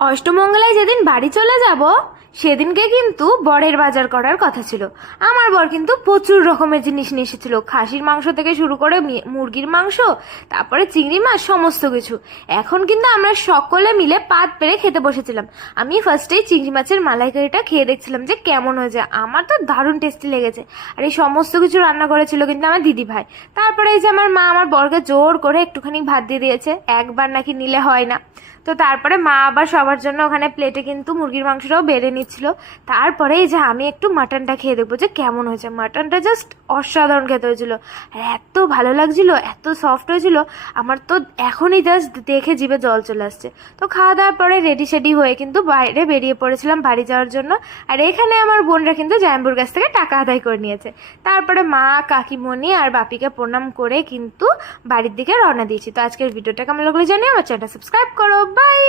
অষ্টমঙ্গলায় যেদিন বাড়ি চলে যাব সেদিনকে কিন্তু বরের বাজার করার কথা ছিল। আমার বর কিন্তু প্রচুর রকমের জিনিস নিয়ে এসেছিল, খাসির মাংস থেকে শুরু করে মুরগির মাংস, তারপরে চিংড়ি মাছ, সমস্ত কিছু। এখন কিন্তু আমরা সকলে মিলে পাত পেরে খেতে বসেছিলাম। আমি ফার্স্টেই চিংড়ি মাছের মালাইকারিটা খেয়ে দেখছিলাম যে কেমন হয়েছে। আমার তো দারুণ টেস্টি লেগেছে। আর এই সমস্ত কিছু রান্না করেছিল কিন্তু আমার দিদি ভাই। তারপরে এই যে আমার মা আমার বরকে জোর করে একটুখানি ভাত দিয়ে দিয়েছে, একবার নাকি নিলে হয় না। তো তারপরে মা আবার সবার জন্য ওখানে প্লেটে কিন্তু মুরগির মাংসটাও বেড়ে নিচ্ছিল। তারপরে এই যে আমি একটু মাটনটা খেয়ে দেখবো যে কেমন হয়েছে। মাটনটা জাস্ট অসাধারণ খেতে হয়েছিল, আর এত ভালো লাগছিল, এত সফট হয়েছিল। আমার তো এখনই জাস্ট দেখে জিভে জল চলে আসছে। তো খাওয়া দাওয়ার পরে রেডি সেডি হয়ে কিন্তু বাইরে বেরিয়ে পড়েছিলাম বাড়ি যাওয়ার জন্য। আর এখানে আমার বোনরা কিন্তু জাম্বুর কাছ থেকে টাকা আদায় করে নিয়েছে। তারপরে মা, কাকিমণি আর বাপিকে প্রণাম করে কিন্তু বাড়ির দিকে রওনা দিয়েছি। তো আজকের ভিডিওটা কেমন লাগলো জানিয়ে আমার চ্যানেলটা সাবস্ক্রাইব করো। বাই।